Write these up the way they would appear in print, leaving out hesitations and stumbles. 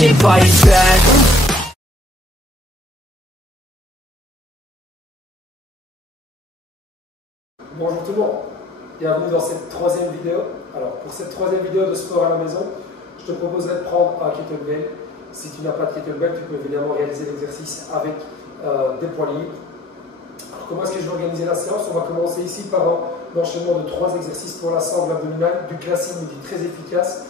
fucking fight back. Bonjour tout le monde, bienvenue dans cette troisième vidéo. Alors pour cette troisième vidéo de sport à la maison, je te proposerai de prendre un kettlebell. Si tu n'as pas de kettlebell, tu peux évidemment réaliser l'exercice avec des poids libres. Alors comment est-ce que je vais organiser la séance? On va commencer ici par un enchaînement de 3 exercices pour la sangle abdominale, du classique mais du très efficace.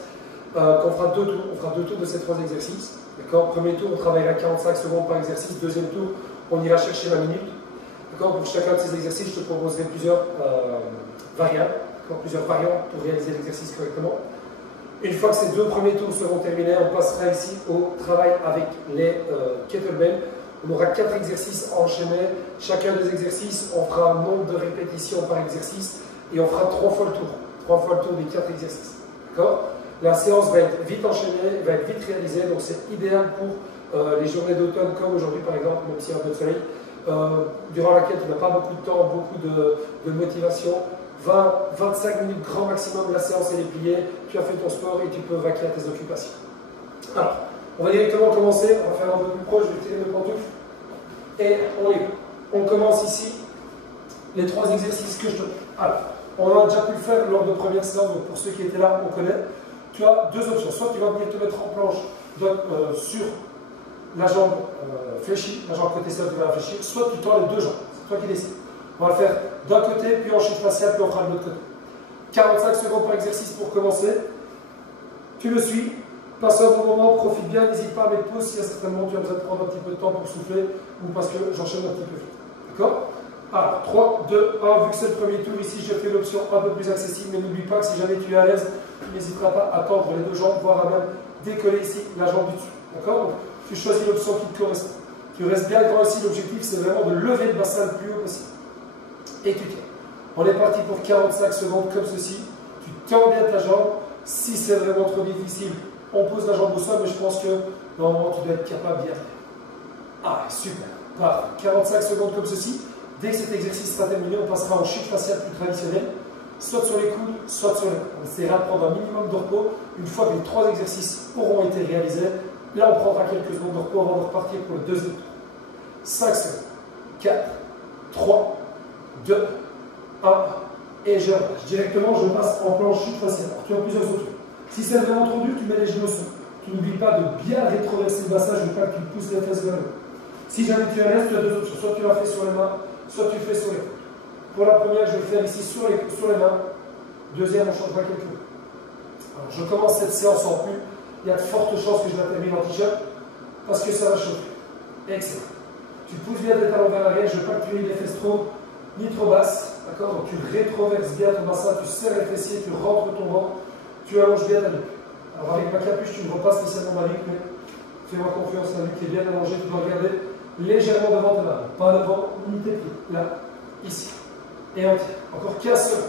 On fera 2 tours, on fera 2 tours de ces 3 exercices. Premier tour, on travaillera 45 secondes par exercice. Deuxième tour, on ira chercher la minute. Pour chacun de ces exercices, je te proposerai plusieurs variables, plusieurs variantes pour réaliser l'exercice correctement. Une fois que ces 2 premiers tours seront terminés, on passera ici au travail avec les kettlebells. On aura 4 exercices enchaînés. Chacun des exercices, on fera un nombre de répétitions par exercice et on fera 3 fois le tour. 3 fois le tour des 4 exercices. La séance va être vite enchaînée, va être vite réalisée, donc c'est idéal pour les journées d'automne comme aujourd'hui par exemple, même s'il y a un peu de soleil. Durant laquelle tu n'as pas beaucoup de temps, beaucoup de motivation. 20-25 minutes grand maximum, la séance elle est pliée, tu as fait ton sport et tu peux vaquer à tes occupations. Alors, on va directement commencer, on va faire un peu plus proche, je vais tirer mes pantoufles et on y va. On commence ici les 3 exercices que je te donne. Alors, on a déjà pu le faire lors de première séance, donc pour ceux qui étaient là, on connaît. Tu as 2 options, soit tu vas venir te mettre en planche sur la jambe fléchie, la jambe côté seul, tu vas la fléchir, soit tu tends les 2 jambes, c'est toi qui décides. On va le faire d'un côté, puis en chute faciale, puis on fera de l'autre côté. 45 secondes par exercice pour commencer. Tu me suis, passe un bon moment, profite bien, n'hésite pas à mettre pause si à certains moments tu as besoin de prendre un petit peu de temps pour souffler ou parce que j'enchaîne un petit peu vite. D'accord? Alors, 3, 2, 1, vu que c'est le premier tour, ici je fais l'option un peu plus accessible, mais n'oublie pas que si jamais tu es à l'aise, tu n'hésiteras pas à tendre les 2 jambes, voire à même décoller ici la jambe du dessus. D'accord? Tu choisis l'option qui te correspond. Tu restes bien grand ici, l'objectif c'est vraiment de lever le bassin le plus haut possible. Et tu tiens. On est parti pour 45 secondes comme ceci. Tu tends bien ta jambe. Si c'est vraiment trop difficile, on pose la jambe au sol, mais je pense que normalement tu dois être capable d'y arriver. Ah, super. Parfait. 45 secondes comme ceci. Dès que cet exercice sera terminé, on passera en chute faciale plus traditionnelle, soit sur les coudes, soit sur les mains. On essaiera de prendre un minimum de repos. Une fois que les 3 exercices auront été réalisés, là on prendra quelques secondes de repos avant de repartir pour le deuxième tour. 5 secondes. 4, 3, 2, 1, et je relâche. Directement, je passe en planche chute faciale. Alors, tu as plusieurs options. Si c'est vraiment trop dur, tu mets les genoux au sol. Tu n'oublies pas de bien rétroverser le bassin, je ne veux pas que tu pousses les fesses vers le haut. Si jamais tu es à l'aise, tu as 2 options. Soit tu la fais sur les mains, soit tu fais sur les coudes. Pour la première, je vais le faire ici sur les mains. Deuxième, on changera quelque chose. Alors, je commence cette séance en pull. Il y a de fortes chances que je la termine en t-shirt parce que ça va chauffer. Excellent. Tu pousses bien tes talons vers l'arrière, je ne veux pas que tu aies les fesses trop ni trop basses. D'accord? Donc tu rétroverses bien ton bassin, tu serres les fessiers, tu rentres ton ventre, tu allonges bien ta nuque. Alors avec ma capuche, tu ne vois pas spécialement ma nuque, mais fais-moi confiance, la nuque est bien allongée, tu dois regarder légèrement devant tes mains, pas devant ni tes pieds. Là, ici. Et on tire. Encore 15 secondes.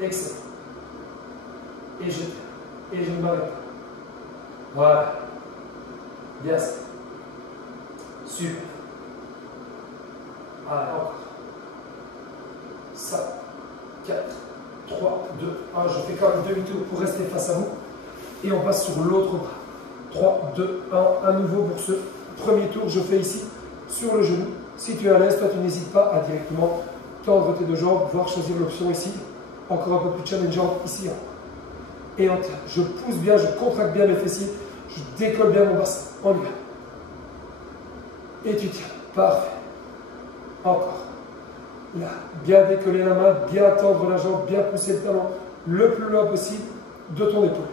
Excellent. Et je tire. Et je ne m'arrête pas. Voilà. Bien ça. Super. Allez, encore. 5, 4, 3, 2, 1. Je fais quand même demi-tour pour rester face à vous. Et on passe sur l'autre bras. 3, 2, 1. À nouveau pour ce premier tour, je fais ici sur le genou. Si tu es à l'aise, toi tu n'hésites pas à directement tendre tes 2 jambes, voire choisir l'option ici. Encore un peu plus challengeant ici. Et je pousse bien, je contracte bien mes fessiers, je décolle bien mon bassin. On y va. Et tu tiens. Parfait. Encore. Là, bien décoller la main, bien tendre la jambe, bien pousser le talon le plus loin possible de ton épaule.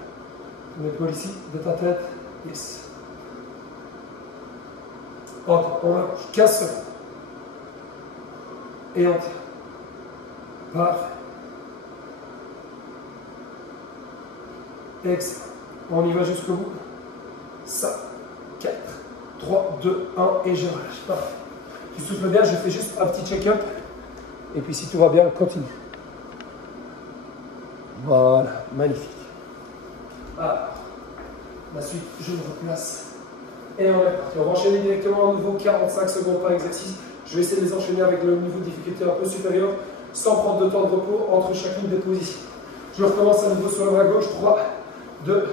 Ton épaule ici, de ta tête. Yes. Encore. On allonge. 15 secondes. Et on tire. Parfait. Excellent. On y va jusqu'au bout. 5, 4, 3, 2, 1 et je relâche. Parfait. Tu souffles bien, je fais juste un petit check-up. Et puis si tout va bien, on continue. Voilà, magnifique. Alors, la suite, je me replace. Et on est parti. On va enchaîner directement à nouveau 45 secondes par exercice. Je vais essayer de les enchaîner avec le niveau de difficulté un peu supérieur, sans prendre de temps de repos entre chacune des positions. Je recommence à nouveau sur le bras gauche. 3, 2,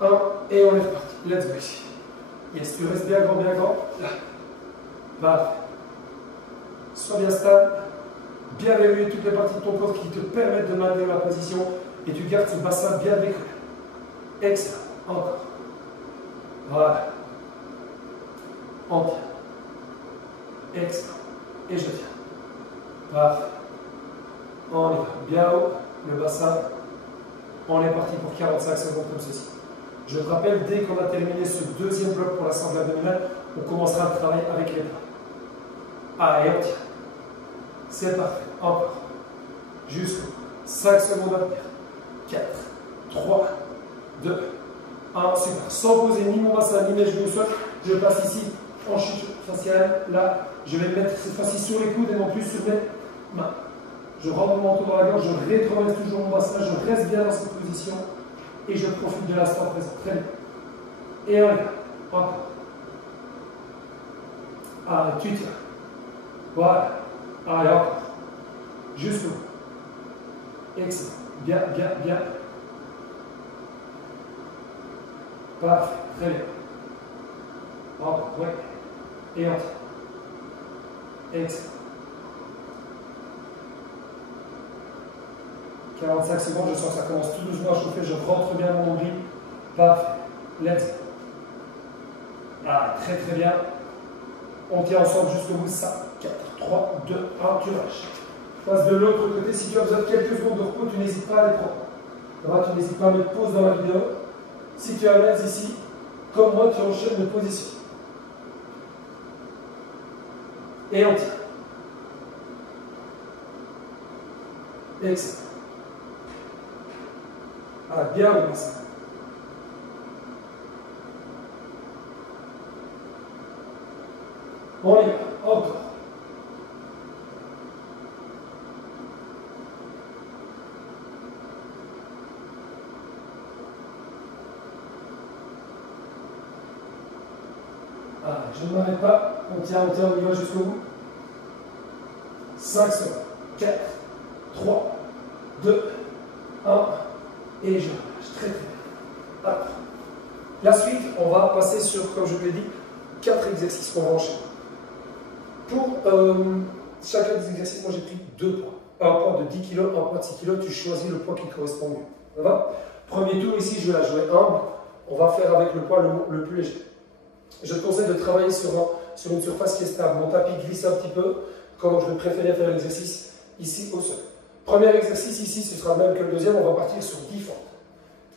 1, et on est reparti. Let's go. Yes, tu restes bien grand, bien grand. Là. Parfait. Sois bien stable. Bien verrouiller toutes les parties de ton corps qui te permettent de maintenir la position et tu gardes ce bassin bien décollé. Excellent. Encore. Voilà. On tient. Excellent. Et je tiens. Parfait. On y va. Bien haut. Le bassin. On est parti pour 45 secondes comme ceci. Je te rappelle, dès qu'on a terminé ce deuxième bloc pour la sangle abdominale, on commencera à travailler avec les bras. Allez, on tient. C'est parfait. Encore. Jusqu'au 5 secondes à venir. 4, 3, 2, 1. Super. Sans poser ni mon bassin ni mes genoux au sol, je passe ici en chute faciale. Là, je vais me mettre cette fois-ci sur les coudes et non plus sur mes mains. Je rentre mon manteau dans la gorge, je rétroverse toujours mon bassin, je reste bien dans cette position et je profite de l'instant présent. Très bien. Et on y va. Encore. Allez, tu tiens. Voilà. Allez, encore. Jusqu'au bout. Excellent. Bien, bien, bien. Parfait. Très bien. Encore. Ouais. Et on tient. Excellent. 45 secondes, je sens que ça commence tout doucement à chauffer, je rentre bien mon nombril. Parfait. Let's go. Ah, très très bien. On tient ensemble jusqu'au bout. 5, 4, 3, 2, 1, tu lâches. Passe de l'autre côté. Si tu as besoin de quelques secondes de repos, tu n'hésites pas à les prendre. Tu n'hésites pas à mettre pause dans la vidéo. Si tu es à l'aise ici, comme moi, tu enchaînes de position. Et on tient. Excellent. Ah, bien au bassin. On y va. Encore. Ah, je ne m'arrête pas. On tient, on y va jusqu'au bout. 5 secondes. 4, 3, 2, 1. Et je relâche. Très très bien. Hop. La suite, on va passer sur, comme je vous l'ai dit, 4 exercices qu'on va enchaîner. Pour chacun des exercices, moi j'ai pris 2 poids. Un poids de 10 kg, un poids de 6 kg. Tu choisis le poids qui te correspond mieux. Ça va? Premier tour, ici, je vais la jouer humble. On va faire avec le poids le plus léger. Je te conseille de travailler sur une surface qui est stable. Mon tapis glisse un petit peu, comme je vais préférer faire l'exercice ici au sol. Premier exercice ici, ce sera le même que le deuxième. On va partir sur 10 fentes.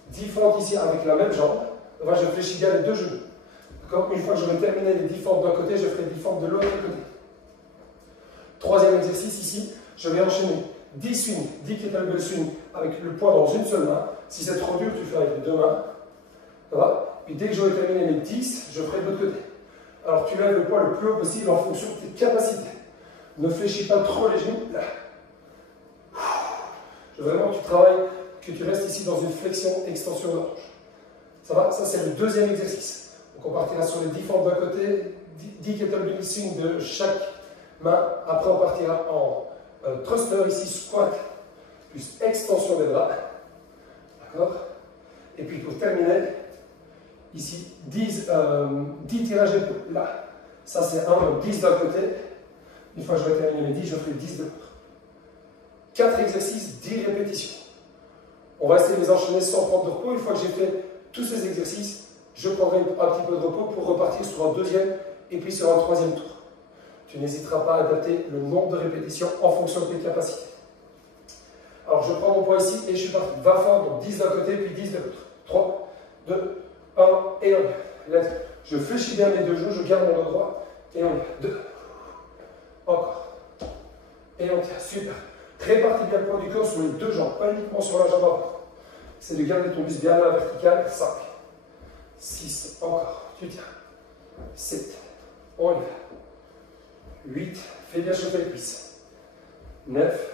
10 fentes ici avec la même jambe. Enfin, je fléchis bien les deux genoux. Une fois que j'aurai terminé les 10 fentes d'un côté, je ferai 10 fentes de l'autre côté. Troisième exercice ici, je vais enchaîner 10 swings, 10 kettlebell swings avec le poids dans une seule main. Si c'est trop dur, tu fais avec les deux mains. Ça va? Puis dès que j'aurai terminé mes 10, je ferai de l'autre côté. Alors tu lèves le poids le plus haut possible en fonction de tes capacités. Ne fléchis pas trop les genoux. Là. Je veux vraiment que tu travailles, que tu restes ici dans une flexion, extension de la hanche. Ça va? Ça, c'est le deuxième exercice. Donc, on partira sur les 10 fentes d'un côté, 10 kettlebell swing de chaque main. Après, on partira en thruster, ici, squat, plus extension des bras. D'accord? Et puis, pour terminer, ici, 10 tirages d'épaule. Là. Ça, c'est un, 10 d'un côté. Une fois que j'aurai terminé mes 10, je ferai 10 de l'autre. 4 exercices, 10 répétitions. On va essayer de les enchaîner sans prendre de repos. Une fois que j'ai fait tous ces exercices, je prendrai un petit peu de repos pour repartir sur un deuxième et puis sur un troisième tour. Tu n'hésiteras pas à adapter le nombre de répétitions en fonction de tes capacités. Alors je prends mon poids ici et je suis parti. 20 fentes, donc 10 d'un côté puis 10 de l'autre. 3, 2, 1 et on y va. Je fléchis bien mes deux genoux, je garde mon dos droit et on y va. 2. Encore. Et on tient. Super. Répartis bien le poids du corps sur les deux jambes, pas uniquement sur la jambe avant. C'est de garder ton buste bien à la verticale. 5, 6, encore, tu tiens. 7, on y va. 8, fais bien chauffer les cuisses. 9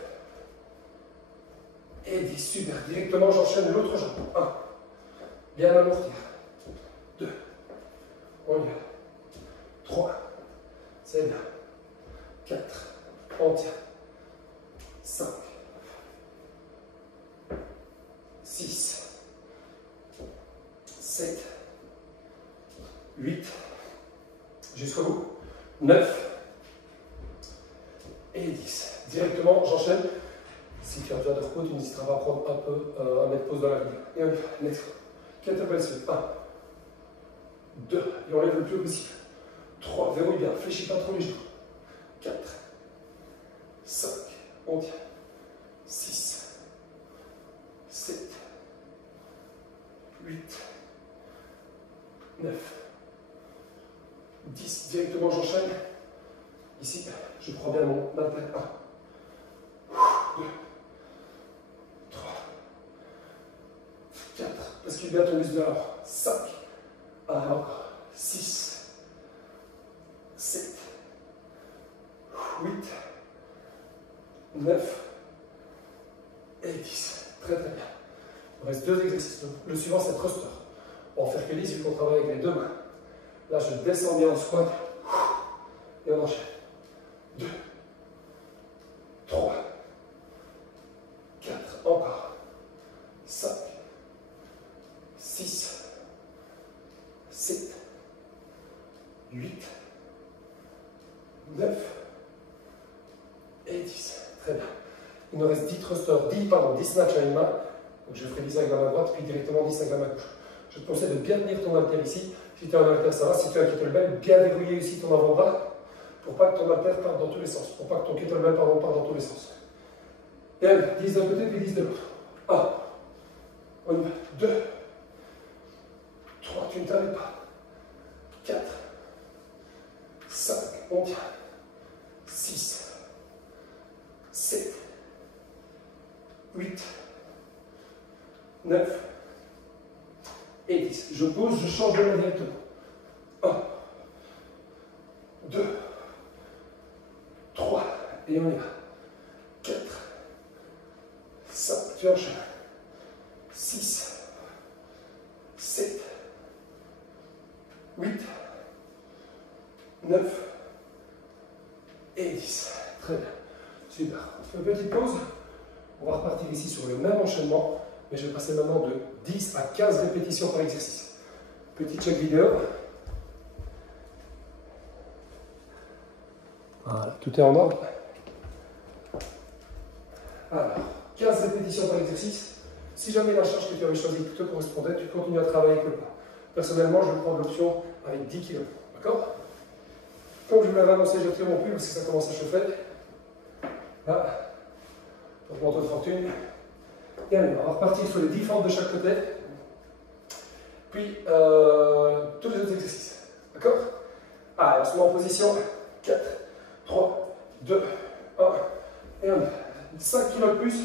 et 10, super. Directement, j'enchaîne l'autre jambe. 1, bien amortir. 2, on y va. 3, c'est bien. 4, on tient. 5, 6, 7, 8, jusqu'au bout, 9 et 10. Directement, j'enchaîne. Si tu as besoin de repos, tu n'hésiteras pas à prendre un peu, à mettre pause dans la vidéo. Et on y va, let's go. Kettlebell swing, 1, 2, et on lève le plus haut possible. 3, verrouille bien, fléchis pas trop les genoux. 4, 5, on tient. 6, 7, 8, 9, 10. Directement, j'enchaîne. Ici, je prends bien mon haltère. 1, 2, 3, 4. Bascule bien ton muscle de l'avant. 5. Encore. 6, 7, 8, 9 et 10. Très très bien. Il reste 2 exercices. Le suivant, c'est thruster. On va en faire que 10 vu qu'on travaille avec les 2 mains. Là, je descends bien en squat et on enchaîne. 2, 3, 4, encore. 5, 6, 7, 8, 9 et 10. Très bien. Il nous reste 10 thrusters, 10 snatchs à une main. Donc je ferai 10 avec la main droite, puis directement 10 avec la main gauche. Je te conseille de bien tenir ton haltère ici. Si tu as un haltère, ça va. Si tu as un kettlebell, bien verrouiller ici ton avant-bras pour pas que ton haltère parte dans tous les sens. Pour pas que ton kettlebell parte dans tous les sens. Et allez, 10 d'un côté, puis 10 de l'autre. 1. On y va. 2. 3. Tu ne t'arrêtes pas. 4. 5. On tient. 6. 7. 8. 9 et 10. Je pose, je change de main directement. 1, 2, 3, et on y va. 4, 5, tu enchaînes. 6, 7, 8, 9 et 10. Très bien. Super. On fait une petite pause. On va repartir ici sur le même enchaînement. Mais je vais passer maintenant de 10 à 15 répétitions par exercice. Petit check vidéo. Voilà, tout est en ordre. Alors, 15 répétitions par exercice. Si jamais la charge que tu avais choisie te correspondait, tu continues à travailler avec le poids. Personnellement, je vais prendre l'option avec 10 kg. D'accord? Comme je vous l'avais annoncé, je tire mon pull parce que ça commence à chauffer. Là, pour manteau de fortune. Et allez, on va repartir sur les 10 fentes de chaque côté. Puis, tous les autres exercices. D'accord? Allez, on se met en position. 4, 3, 2, 1. Et on y va. 5 kg de plus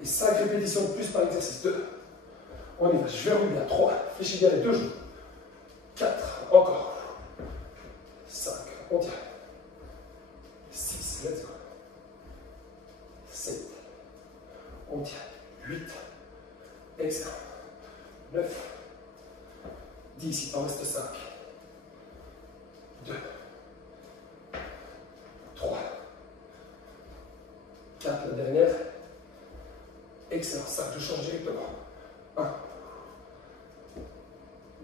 et 5 répétitions de plus par exercice. 2. On y va. Je verrouille bien. 3. Fléchis bien les 2 genoux. 4. Encore. 5. On tient. 6. Let's go. 7. On tient. 8, excellent, 9, 10, il t'en reste 5, 2, 3, 4, la dernière, excellent, 5, je change directement, 1,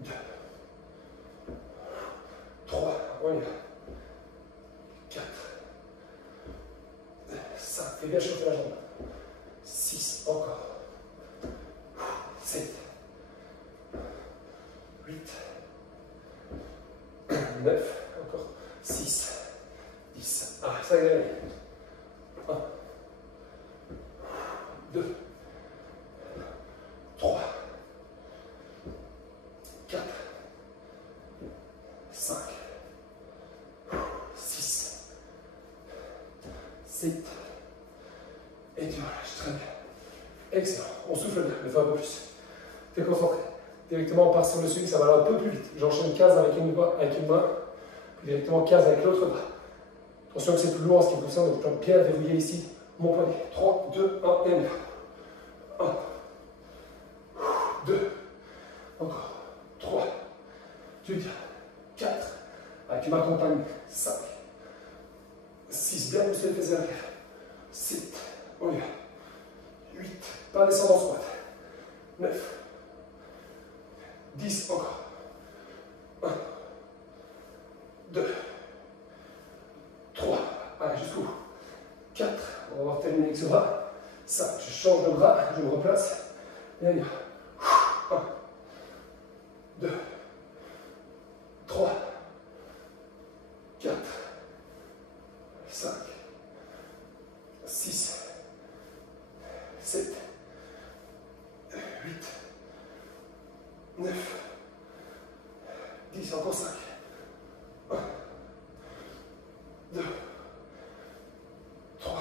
2, 3, on y va, 4, 5, fais bien chauffer la jambe, 6, encore, 7, 8, 9, encore 6, 10. Ah, ça y est. 1, 2, 3, 4, 5, 6, 7, et tu relâches. Très bien. Excellent. On souffle bien, mais fais un peu plus. T'es concentré. Directement, on part sur le swing, ça va aller un peu plus vite. J'enchaîne 15 avec une main, puis directement 15 avec l'autre bras. Attention que c'est plus lourd en ce qui me concerne, donc je dois bien verrouiller ici mon poignet. 3, 2, 1, et 1. 2, encore. 3, tu tiens. 4, allez, tu m'accompagnes. 5, 6, bien muscler les fesses arrière. 7, on y va. 8, pas descendre en squat. 9, 10, encore. fixe le bras. 5, je change le bras, je me replace. Et allez. 1, 2, 3, 4, 5, 6, 7, 8, 9, 10, encore 5. 1, 2, 3,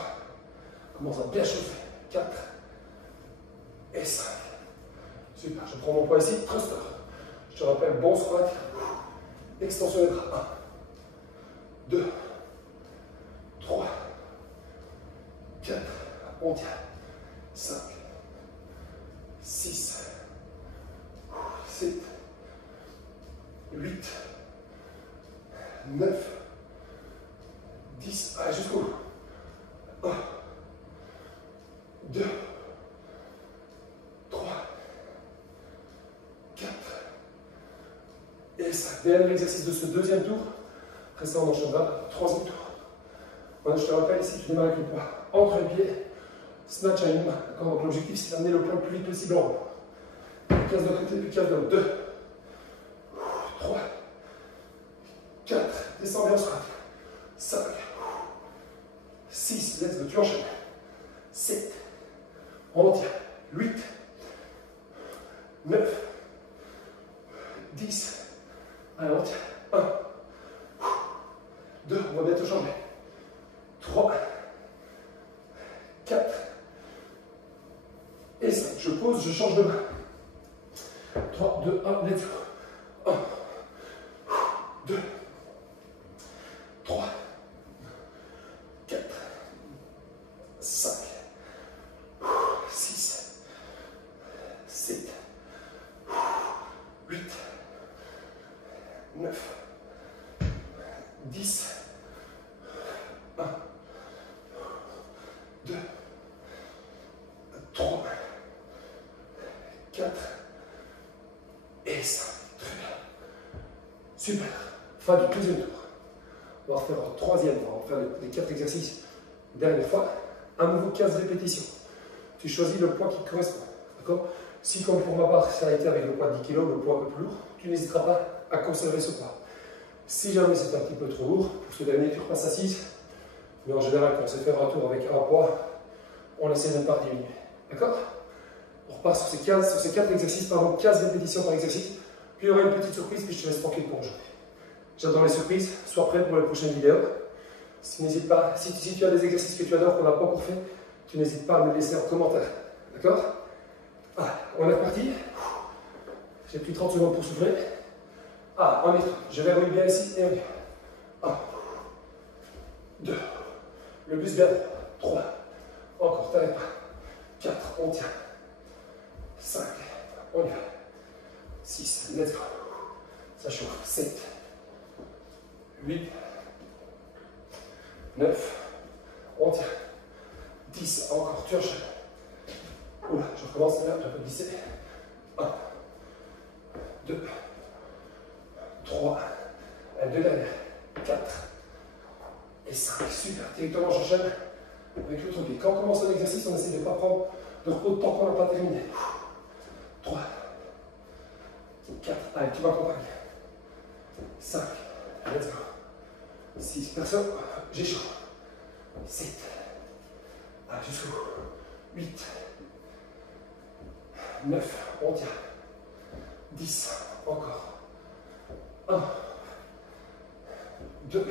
commence à bien chauffer. 4 et 5. Super, je prends mon poids ici, thruster. Je te rappelle, bon squat, extension des bras. 1, 2, 3, 4, on tient. 5, 6, 7, 8, 9, 10, allez jusqu'au bout. 1, 2, 3, 4 et 5. Dernier exercice de ce deuxième tour. Restez en enchaînera. Troisième tour. Voilà, je te rappelle ici, tu démarres avec le poids entre les pieds. Snatch à une main. Donc l'objectif, c'est d'amener le poids le plus vite possible en haut. Case de côté, puis case de haut. 2, 3, 4. Descends bien au squat. 5, 6. Let's go. Tu enchaînes. 7. On tient. 8, 9, 10. Allez, on tient. 1, 2, on va bientôt changer. 3, 4 et 5. Je pose, je change de main. 3, 2, 1, let's go. 1, 2, 3, 4, 5, 6, 7, 8, 9, 10, 1, 2, 3, 4 et 5. Très bien. Super. Fin du deuxième tour. On va refaire un troisième. On va faire les 4 exercices. Dernière fois. Un nouveau 15 répétitions. Tu choisis le poids qui te correspond. D'accord? Si, comme pour ma part, ça a été avec le poids de 10 kg, le poids un peu plus lourd, tu n'hésiteras pas à conserver ce poids. Si jamais c'est un petit peu trop lourd, pour ce dernier, tu repasses à 6. Mais en général, quand on sait faire un tour avec un poids, on essaie de ne pas diminuer. D'accord? On repart sur ces 4 exercices, pardon, 15 répétitions par exercice. Puis il y aura une petite surprise, puis je te laisse tranquille pour aujourd'hui. J'adore les surprises. Sois prêt pour les prochaines vidéos. N'hésite pas, si tu as des exercices que tu adores, qu'on n'a pas encore fait, tu n'hésites pas à me les laisser en commentaire. D'accord? Ah, on est reparti. J'ai plus 30 secondes pour souffler. Ah, on est. Je verrouille bien ici et on y va. 1, 2, le plus bien. 3, encore, t'arrêtes pas. 4, on tient. 5, on y va. 6, let's go. Ça chauffe. 7, 8, 9, on tient. 10, encore, tu enchaînes. Oula, je recommence là, j'ai un peu glissé. 1, 2, 3, 2 dernières, 4 et 5. Super, directement j'enchaîne avec l'autre pied. Quand on commence un exercice, on essaie de ne pas prendre de repos tant qu'on n'a pas terminé. 3, 4, allez, tu m'accompagnes. 5, let's go. 6, personne, j'ai chaud. 7, allez, jusqu'au bout. 8, 9, on tient. 10, encore. 1, 2,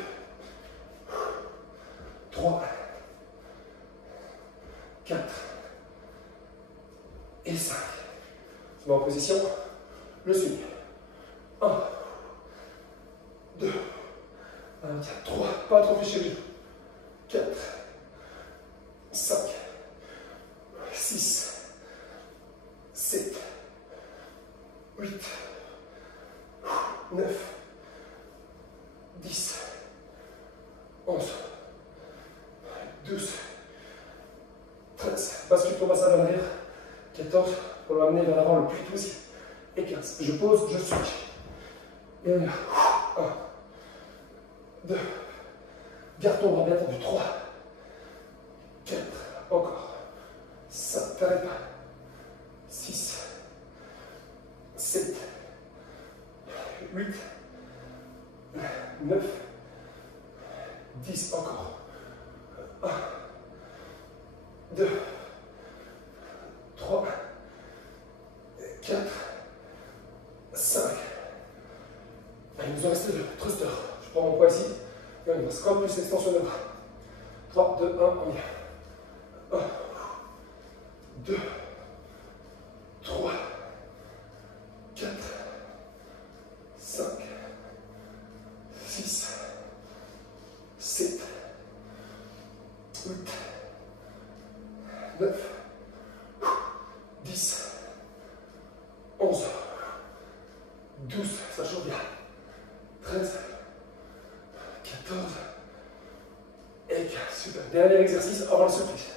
3, 4 et 5. Je mets en position, le swing. 1, 2, 3, pas trop fiché le jeu. 4, 5, 6, 7, 8, 9, 10, 11, 12, 13. Bascule ton bassin vers l'arrière. 14, pour l'amener vers l'avant le plus vite possible. Et 15. Je pose, je switch. Et on y va. 1, 2, garde ton bras bien tendu. 3, 4, encore. t'arrêtes pas. 6, 7, 8, 9, 10, encore. 1, 2, 3, 4, 5. Il nous en reste 2. Thruster. Je prends mon poids ici. Et on y va. Squat plus extension de bras. 3, 2, 1, on y va. 1, 2, 3, 4, 5, 6, 7, 8, 9, 10, 11, 12, ça chauffe bien, 13, 14 et 15, super. Dernier exercice avant le supplice.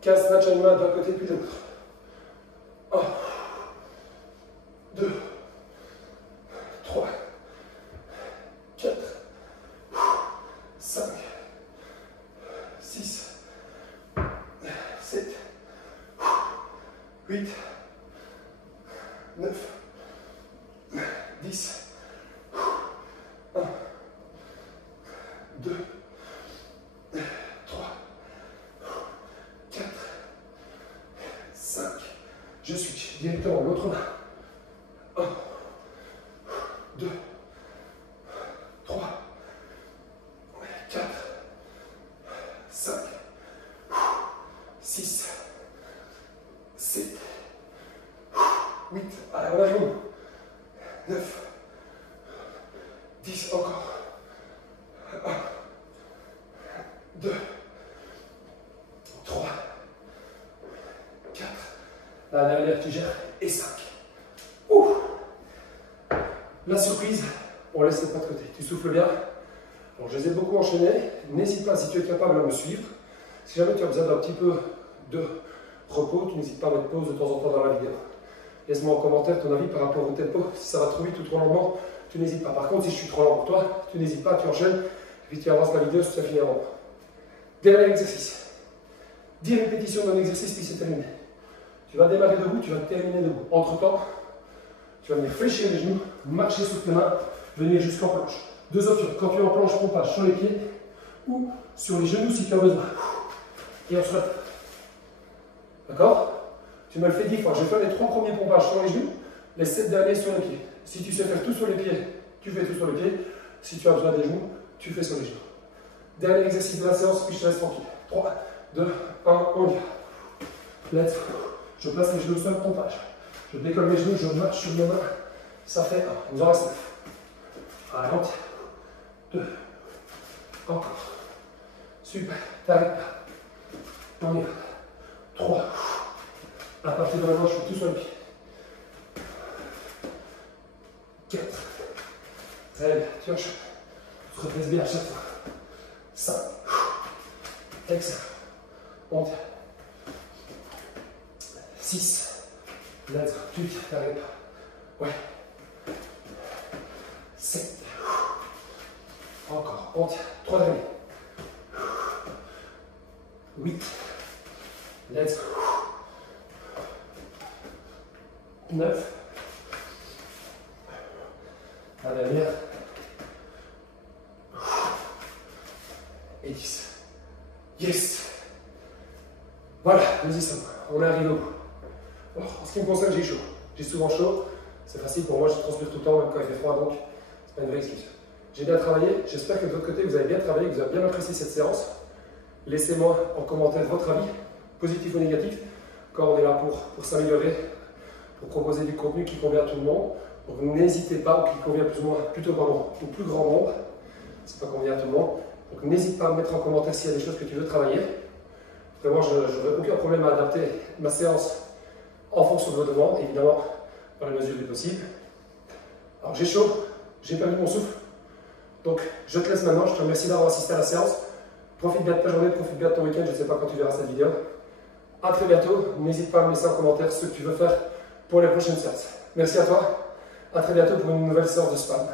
15 snatch animal d'un côté puis de l'autre. 1, 2, 3, 4, 5, 6, 7, 8, 9, 10, 1, 2, 3, 4, 5. Je switch directement l'autre main. 1, 2, 3, 4, 5, 6, 7, 8, allez, on a joué. 9, 10, encore. 1, 2, 3, 4, la dernière tu gères, et 5. Ouh. La surprise, on laisse les pas de côté. Tu souffles bien. Alors, je les ai beaucoup enchaînés. N'hésite pas, si tu es capable, à me suivre. Si jamais tu as besoin d'un petit peu de repos, tu n'hésites pas à mettre pause de temps en temps dans la vidéo. Laisse-moi en commentaire ton avis par rapport au tempo. Si ça va trop vite ou trop lentement, tu n'hésites pas. Par contre, si je suis trop lent pour toi, tu n'hésites pas, tu enchaînes, et puis tu avances la vidéo, ça finira en bas. Dernier exercice. 10 répétitions d'un exercice, puis c'est terminé. Tu vas démarrer debout, tu vas terminer debout. Entre-temps, tu vas venir fléchir les genoux, marcher sur tes mains, venir jusqu'en planche. Deux options. Quand tu es en planche, pompage sur les pieds ou sur les genoux si tu as besoin. Et on se relève. D'accord? Tu me le fais 10 fois. Je vais faire les 3 premiers pompages sur les genoux, les 7 derniers sur les pieds. Si tu sais faire tout sur les pieds, tu fais tout sur les pieds. Si tu as besoin des genoux, tu fais sur les genoux. Dernier exercice de la séance, puis je te laisse tranquille. 3, 2, 1, on y va. Let's go. Je place les genoux sur le pompage. Je décolle mes genoux, je marche sur mes mains. Ça fait 1. Il nous en reste 9. Allez, on tient. 2. Encore. Super. T'arrêtes pas. On y va. 3. À partir de maintenant, je fais tout sur le pied. 4. Très bien. Tu enchaînes. Tu te repèses bien à chaque fois. 5. Excellent. On tient. 6. Let's go. Tu t'arrêtes pas. Ouais. 7. Encore. On tient. 3 derniers. 8. Let's go. 9. La dernière. Et 10. Yes. Voilà, nous y sommes. On est arrivé au bout. Alors, en ce qui me concerne, j'ai chaud. J'ai souvent chaud. C'est facile pour moi, je transpire tout le temps, même quand il fait froid, donc c'est pas une vraie excuse. J'ai bien travaillé. J'espère que de votre côté, vous avez bien travaillé, que vous avez bien apprécié cette séance. Laissez-moi en commentaire votre avis, positif ou négatif, quand on est là pour s'améliorer, pour proposer du contenu qui convient à tout le monde. Donc n'hésitez pas, ou qui convient plus ou moins, plutôt pardon, au plus grand nombre. C'est pas convient à tout le monde. Donc n'hésite pas à me mettre en commentaire s'il y a des choses que tu veux travailler. Vraiment, je n'aurai aucun problème à adapter ma séance en fonction de vos demandes, évidemment, dans la mesure du possible. Alors j'ai chaud, j'ai perdu mon souffle. Donc je te laisse maintenant, je te remercie d'avoir assisté à la séance. Profite bien de ta journée, profite bien de ton week-end, je ne sais pas quand tu verras cette vidéo. A très bientôt, n'hésite pas à me laisser en commentaire ce que tu veux faire pour les prochaines séances. Merci à toi, à très bientôt pour une nouvelle séance de spam.